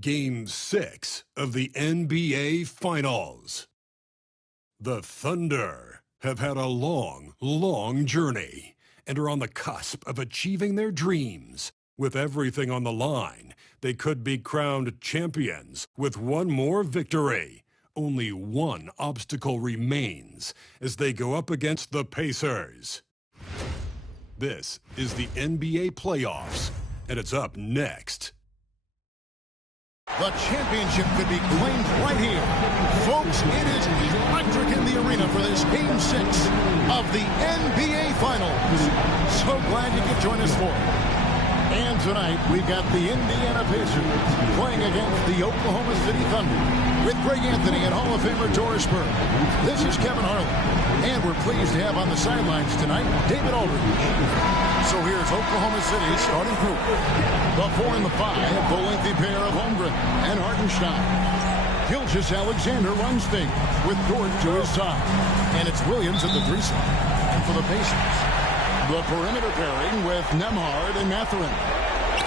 Game 6 of the NBA Finals. The Thunder have had a long, long journey and are on the cusp of achieving their dreams. With everything on the line, they could be crowned champions with one more victory. Only one obstacle remains as they go up against the Pacers. This is the NBA playoffs, and it's up next. The championship could be claimed right here. Folks, it is electric in the arena for this Game 6 of the NBA Finals. So glad you could join us for it. And tonight, we've got the Indiana Pacers playing against the Oklahoma City Thunder with Greg Anthony and Hall of Famer Doris Burke. This is Kevin Harlan, and we're pleased to have on the sidelines tonight David Aldridge. So here's Oklahoma City's starting group. The 4 and the 5, the lengthy pair of Holmgren and Hartenstein. Gilgeous-Alexander runs things with Dort to his side. And it's Williams at the 3 spot. And for the Pacers, the perimeter pairing with Nembhard and Mathurin.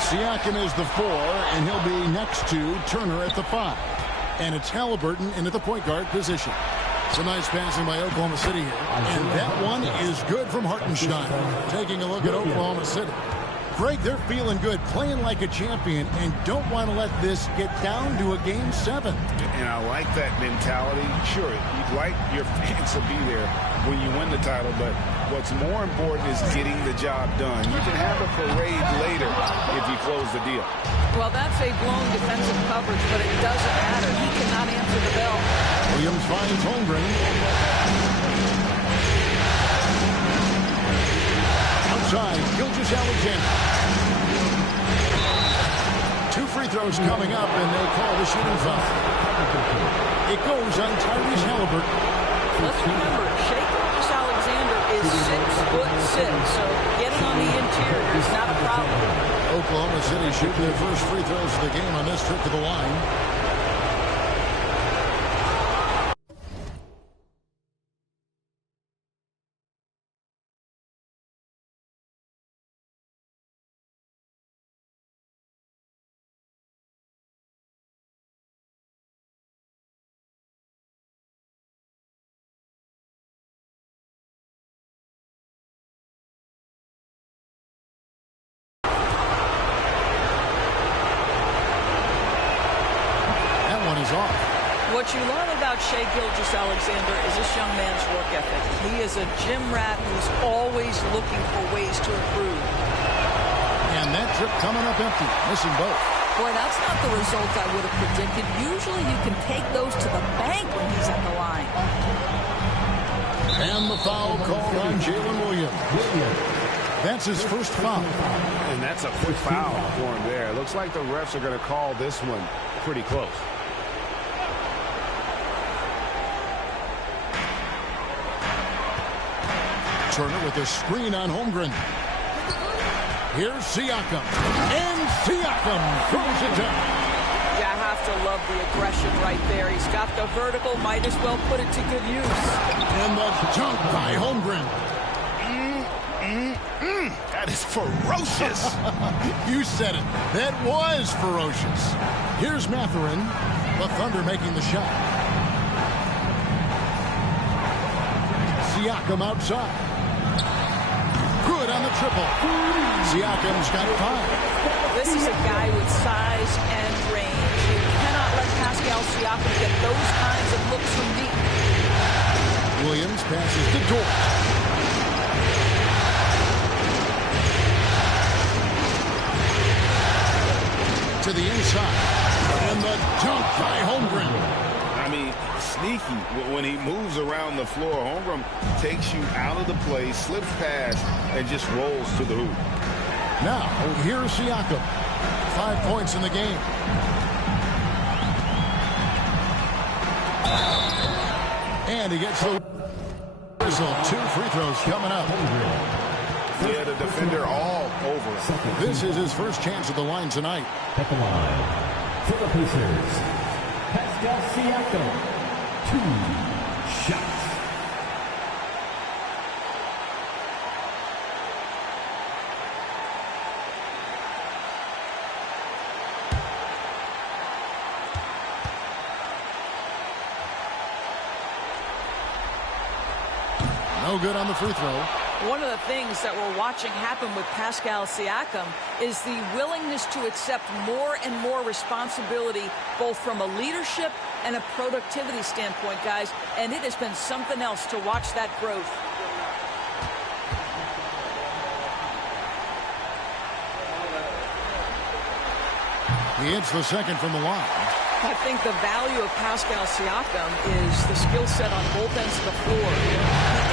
Siakam is the 4, and he'll be next to Turner at the 5. And it's Halliburton into the point guard position. Some nice passing by Oklahoma City here. And that one is good from Hartenstein. Taking a look at Oklahoma City. Greg, they're feeling good, playing like a champion, and don't want to let this get down to a Game 7. And I like that mentality. Sure, you'd like your fans to be there when you win the title, but what's more important is getting the job done. You can have a parade later if you close the deal. Well, that's a blown defensive coverage, but it doesn't matter. He cannot answer the bell. Williams finds Holmgren. Outside, Gilgeous-Alexander. 2 free throws coming up, and they call the shooting foul. It goes on Tyrese Halliburton. Let's remember, Shai Gilgeous-Alexander is 6'6", so getting on the interior is not a problem. Oklahoma City shooting their first free throws of the game on this trip to the line. What you learn about Shai Gilgeous-Alexander is this young man's work ethic. He is a gym rat who's always looking for ways to improve. And that trip coming up empty, missing both. Boy, that's not the result I would have predicted. Usually you can take those to the bank when he's at the line. And the foul called on Jalen Williams. That's his first foul. And that's a quick foul for him there. It looks like the refs are going to call this one pretty close. Turner with a screen on Holmgren. Here's Siakam. And Siakam throws it down. You have to love the aggression right there. He's got the vertical, might as well put it to good use. And the dunk by Holmgren. That is ferocious. You said it. That was ferocious. Here's Mathurin. The Thunder making the shot. Siakam outside. Good on the triple. Siakam's got 5. This is a guy with size and range. You cannot let Pascal Siakam get those kinds of looks from deep. Williams passes to Dort. To the inside. And the dunk by Holmgren. I mean, sneaky. When he moves around the floor, Holmgren takes you out of the play, slips past, and just rolls to the hoop. Now, here's Siakam. 5 points in the game. And he gets the whistle. 2 free throws coming up. Yeah, the defender all over. This is his first chance at the line tonight. At the line for the Pacers, Pascal Siakam, 2 shots. No good on the free throw. One of the things that we're watching happen with Pascal Siakam is the willingness to accept more and more responsibility, both from a leadership and a productivity standpoint, guys. And it has been something else to watch that growth. He hits the second from the line. I think the value of Pascal Siakam is the skill set on both ends of the floor. He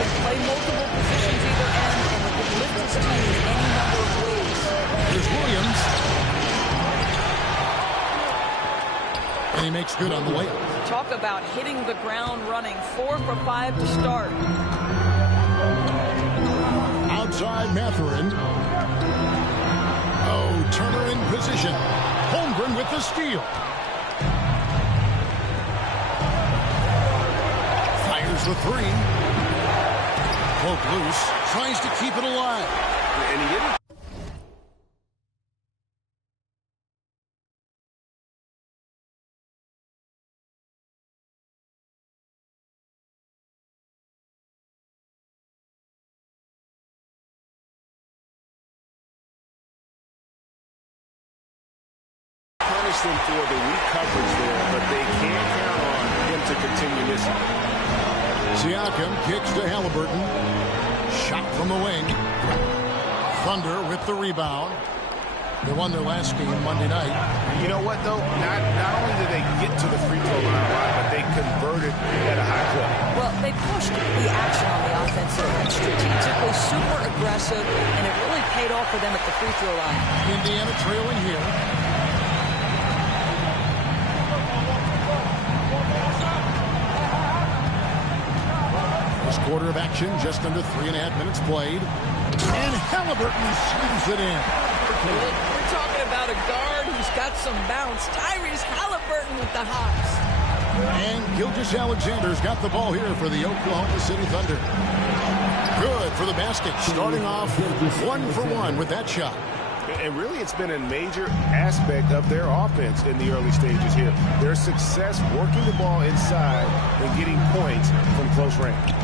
can play multiple positions either end, and he can lift his team in any number of ways. Here's Williams. And he makes good on the layup. Talk about hitting the ground running. 4 for 5 to start. Outside Mathurin. Oh, Turner in position. Holmgren with the steal. Fires the three. Poke loose. Tries to keep it alive. And he didn't. Punish them for the weak coverage there, but they can't count on him to continue missing. Siakam kicks to Halliburton. Shot from the wing. Thunder with the rebound. They won their last game Monday night. You know what, though? Not only did they get to the free throw line a lot, but they converted at a high clip. Well, they pushed the action on the offensive end strategically, super aggressive, and it really paid off for them at the free throw line. Indiana trailing here. Quarter of action, just under 3.5 minutes played. And Halliburton swings it in. We're talking about a guard who's got some bounce. Tyrese Halliburton with the hops. And Gilgeous-Alexander's got the ball here for the Oklahoma City Thunder. Good for the basket. Starting off 1 for 1 with that shot. And really, it's been a major aspect of their offense in the early stages here. Their success working the ball inside and getting points from close range.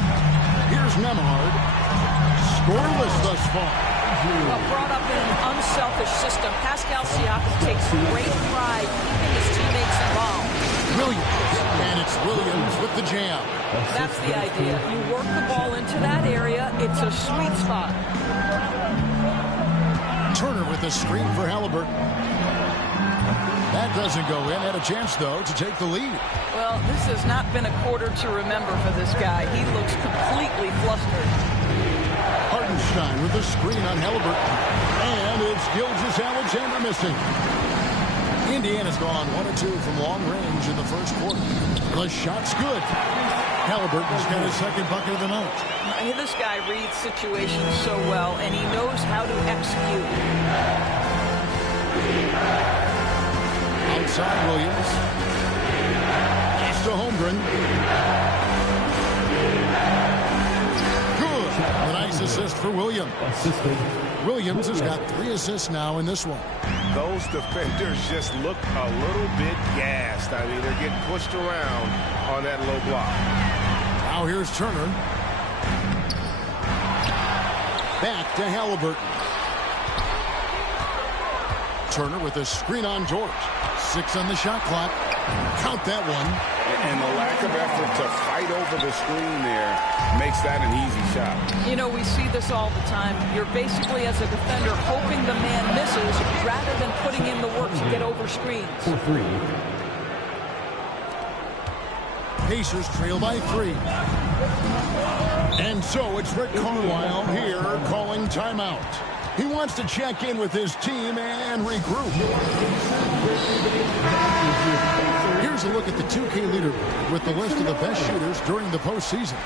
Here's Nemhard. Scoreless thus far. Well, brought up in an unselfish system, Pascal Siakam takes great pride keeping his teammates involved. Williams. And it's Williams with the jam. That's the idea. You work the ball into that area. It's a sweet spot. Turner with the screen for Halliburton. That doesn't go in. Had a chance, though, to take the lead. Well, this has not been a quarter to remember for this guy. He looks completely flustered. Hartenstein with the screen on Halliburton. And it's Gilgeous-Alexander missing. Indiana's gone 1 or 2 from long range in the first quarter. The shot's good. Halliburton's got his second bucket of the night. This guy reads situations so well, and he knows how to execute. Outside Williams. Pass to Holmgren. Good. A nice assist for Williams. Williams has got 3 assists now in this one. Those defenders just look a little bit gassed. I mean, they're getting pushed around on that low block. Now here's Turner. Back to Halliburton. Turner with a screen on George. 6 on the shot clock. Count that one. And the lack of effort to fight over the screen there makes that an easy shot. You know, we see this all the time. You're basically, as a defender, hoping the man misses rather than putting in the work to get over screens. Pacers trail by 3. And so it's Rick Carlisle here calling timeout. He wants to check in with his team and regroup. Here's a look at the 2K leaderboard with the list of the best shooters during the postseason.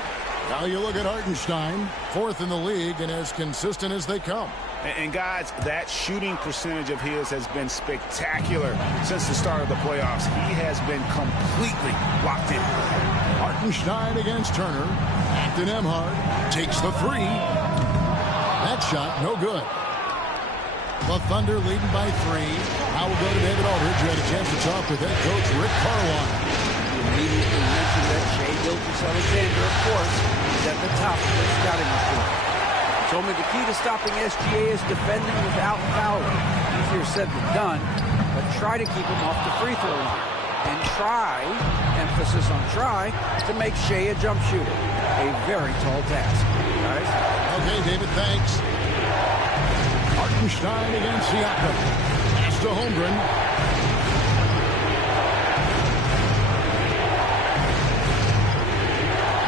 Now you look at Hartenstein, 4th in the league and as consistent as they come. And guys, that shooting percentage of his has been spectacular since the start of the playoffs. He has been completely locked in. Hartenstein against Turner. Back to Nemhard. Takes the 3. That shot, no good. The Thunder leading by 3. Now we'll go to David Aldridge. You had a chance to talk with head coach Rick Carlisle. Immediately mentioned that Shai Gilgeous-Alexander, of course, is at the top of the scouting report. Told me the key to stopping SGA is defending without fouling. Easier said than done, but try to keep him off the free throw line. And try, emphasis on try, to make Shea a jump shooter. A very tall task. Guys? Okay, David, thanks. Hartenstein against Siakam. Pass to Holmgren.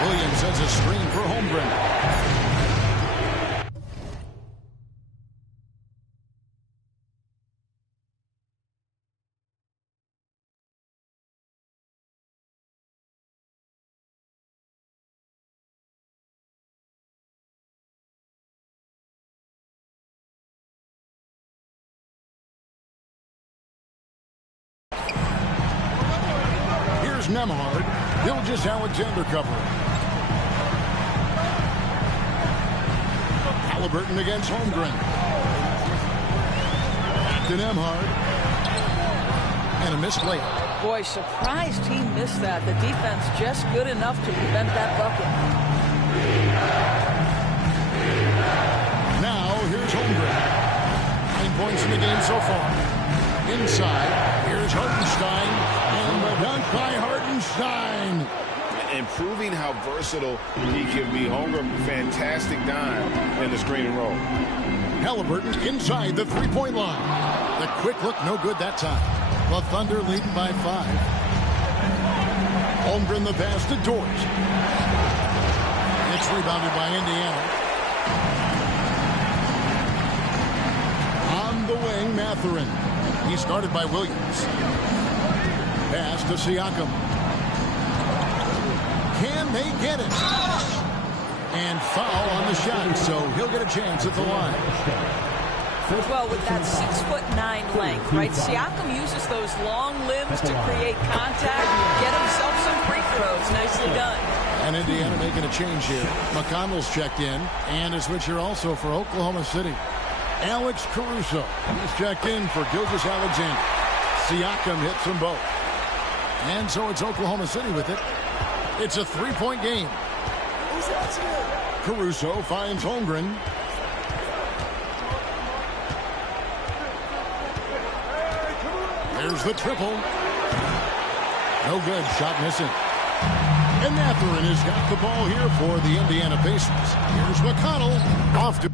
Williams sends a screen for Holmgren. Here's Nemhard. Gilgeous-Alexander covering. Halliburton against Holmgren. Back to Nemhard. And a misplay. Boy, surprised he missed that. The defense just good enough to prevent that bucket. Now, here's Holmgren. 9 points in the game so far. Inside, here's Hartenstein. And the dunk by Hartenstein. And proving how versatile he can be. Holmgren, fantastic dime in the screen and roll. Halliburton inside the three-point line. The quick look, no good that time. The Thunder leading by 5. Holmgren the pass to Dort. It's rebounded by Indiana. On the wing, Mathurin. He started by Williams. Pass to Siakam. Can they get it? And foul on the shot, so he'll get a chance at the line. Well, with that 6'9" length, right? Siakam uses those long limbs to create contact, get himself some free throws. Nicely done. And Indiana making a change here. McConnell's checked in, and a switcher also for Oklahoma City. Alex Caruso. He's checked in for Gilgeous-Alexander. Siakam hits them both. And so it's Oklahoma City with it. It's a three-point game. Caruso finds Holmgren. There's the triple. No good. Shot missing. And Mathurin has got the ball here for the Indiana Pacers. Here's McConnell off to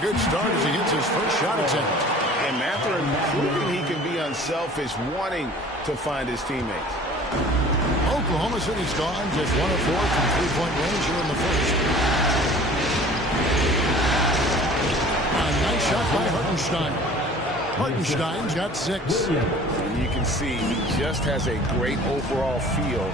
good start as he hits his first shot attempt. And Mathurin proving he can be unselfish, wanting to find his teammates. Oklahoma City's gone just 1 of 4 from three-point range here in the first. A nice shot by Hartenstein. Hartenstein's got 6. And you can see he just has a great overall feel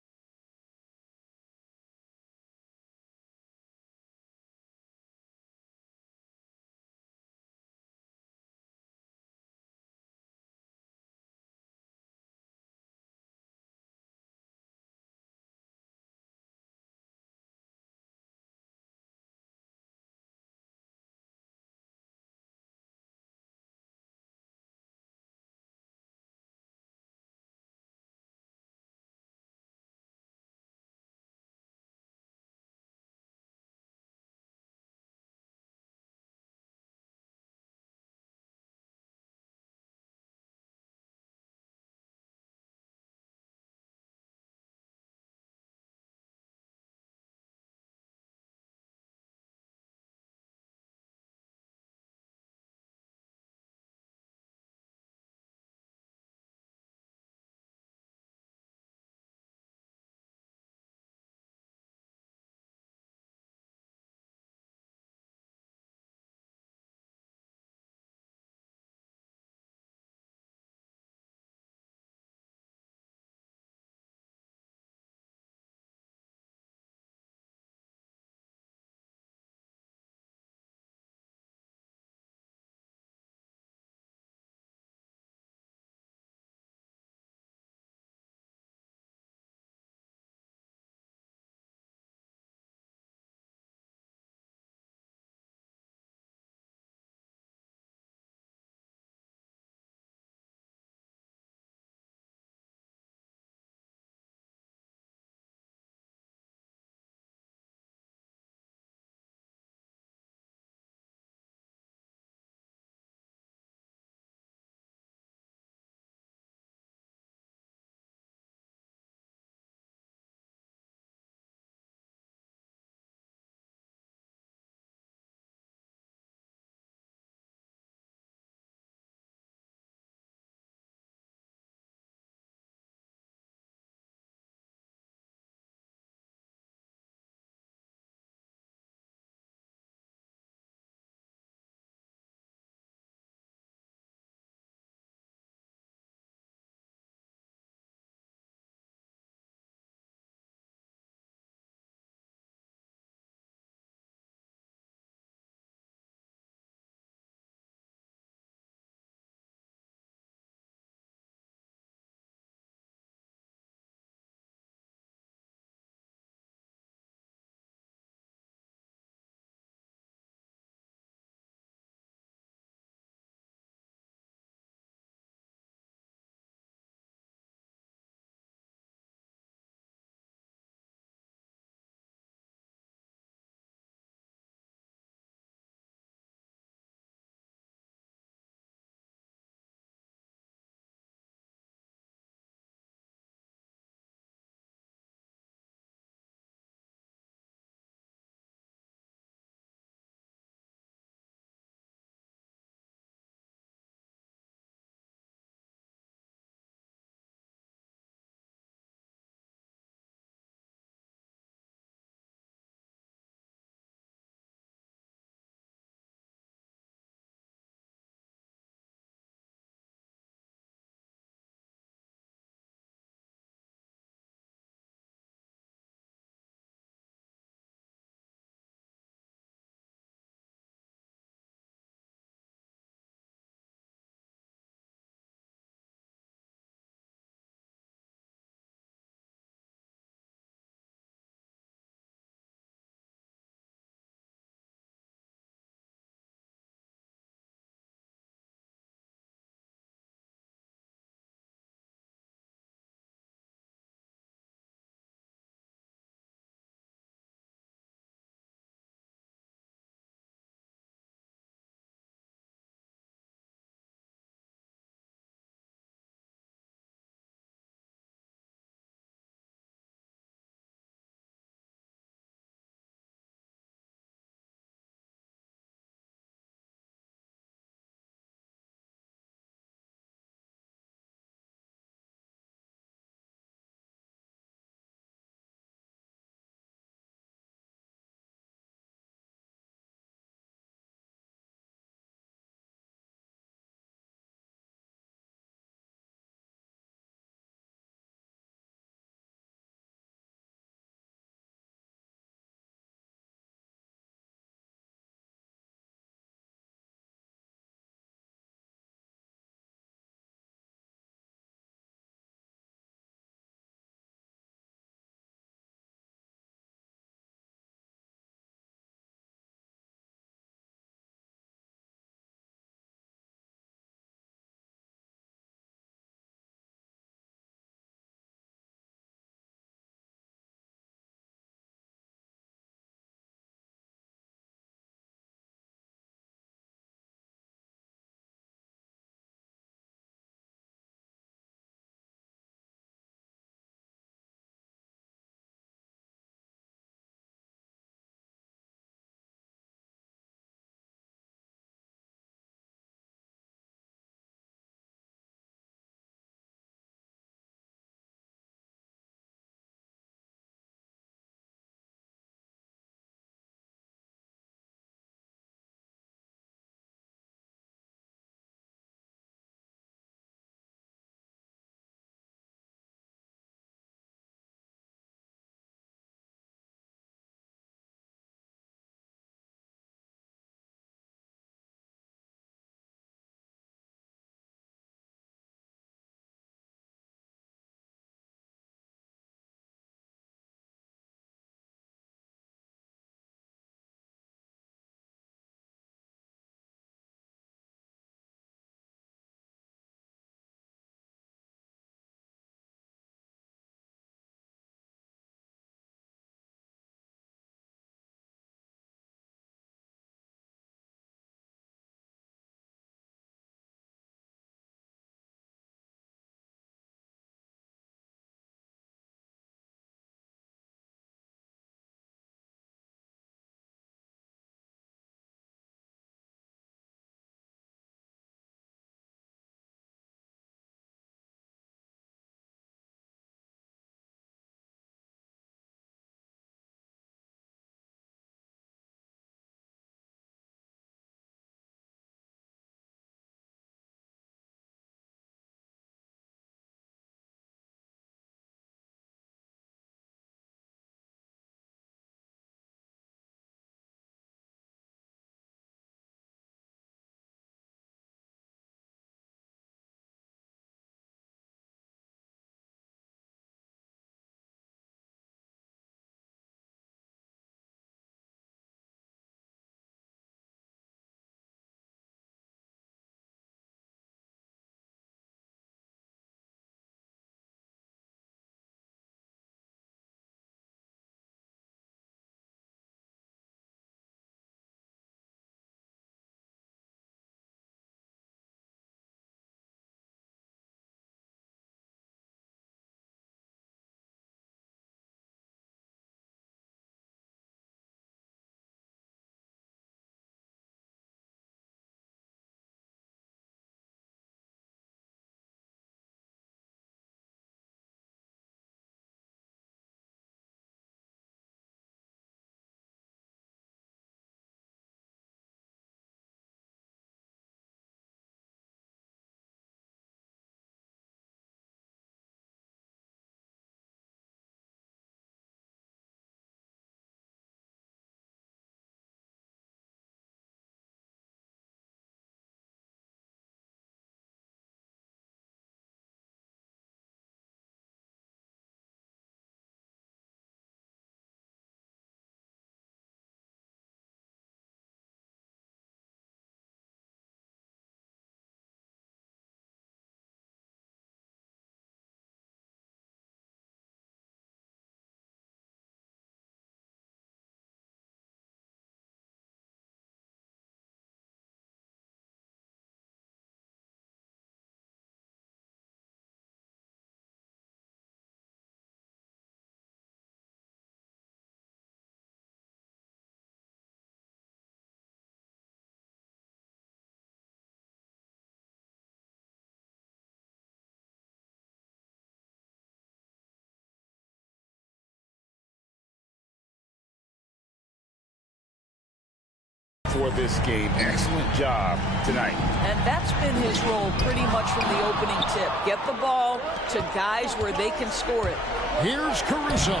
of this game. Excellent job tonight. And that's been his role pretty much from the opening tip. Get the ball to guys where they can score it. Here's Caruso.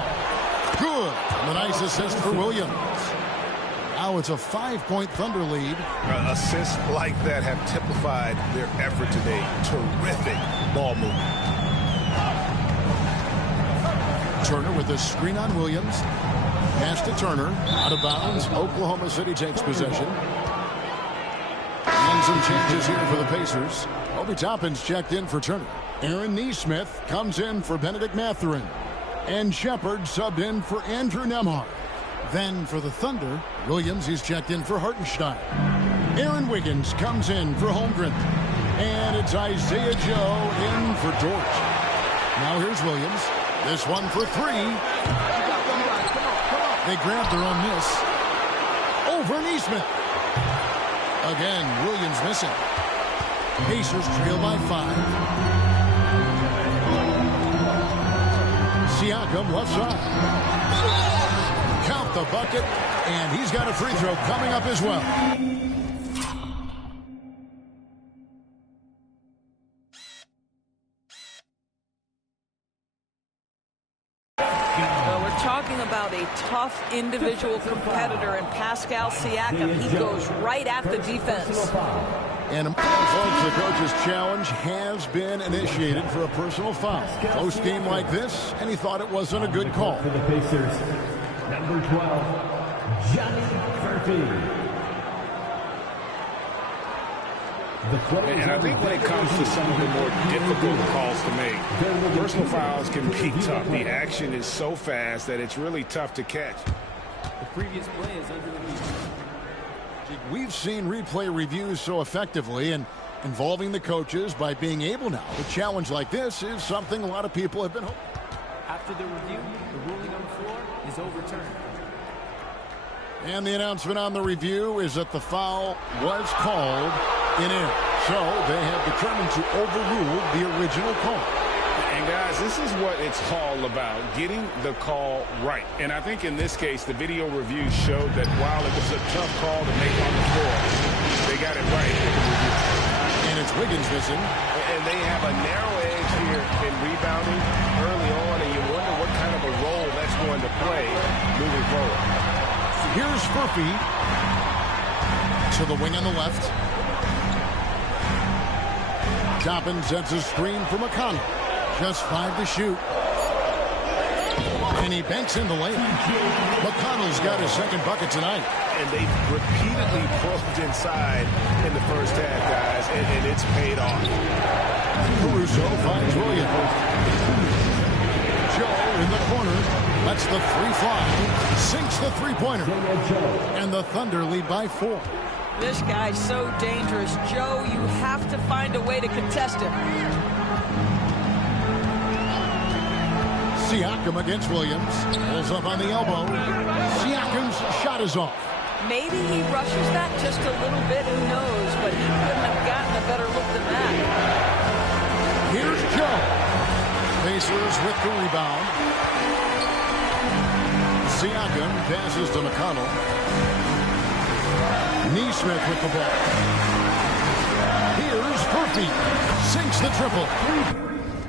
Good. And a nice assist for Williams. Now it's a 5-point Thunder lead. Assists like that have typified their effort today. Terrific ball movement. Turner with a screen on Williams. Pass to Turner. Out of bounds. Oklahoma City takes possession. And some changes here for the Pacers. Obi Toppin's checked in for Turner. Aaron Nesmith comes in for Benedict Mathurin. And Shepard subbed in for Andrew Nembhard. Then for the Thunder, Williams is checked in for Hartenstein. Aaron Wiggins comes in for Holmgren. And it's Isaiah Joe in for Dort. Now here's Williams. This one for three. They grabbed their own miss. Over Nesmith. Again, Williams missing. Pacers trail by 5. Siakam left side. Count the bucket, and he's got a free throw coming up as well. Well, we're talking about a tough individual competitor in Pascal Siakam. He goes right at the defense. And folks, the coach's challenge has been initiated for a personal foul. Close game like this, and he thought it wasn't a good call. For the Pacers, number 12, Johnny Murphy. And I think when it comes to some of the more difficult calls to make, personal fouls can be tough. The action is so fast that it's really tough to catch. The previous play is under the knee. We've seen replay reviews so effectively and involving the coaches by being able now. A challenge like this is something a lot of people have been hoping. After the review, the ruling on the floor is overturned. And the announcement on the review is that the foul was called in air. So they have determined to overrule the original call. And guys, this is what it's all about, getting the call right. And I think in this case, the video review showed that while it was a tough call to make on the floor, they got it right with the review. And it's Wiggins missing. And they have a narrow edge here in rebounding early on, and you wonder what kind of a role that's going to play moving forward. Here's Murphy to the wing on the left. Toppin sets a screen for McConnell. Just 5 to shoot. And he banks in the layup. McConnell's got his second bucket tonight. And they repeatedly probed inside in the first half, guys, and it's paid off. Caruso finds Williams. Joe in the corner. Lets the three fly. Sinks the three-pointer. And the Thunder lead by 4. This guy's so dangerous. Joe, you have to find a way to contest him. Siakam against Williams. Pulls up on the elbow. Siakam's shot is off. Maybe he rushes that just a little bit. Who knows? But he couldn't have gotten a better look than that. Here's Joe. Pacers with the rebound. Siakam passes to McConnell. Nesmith with the ball. Here's Murphy. Sinks the triple.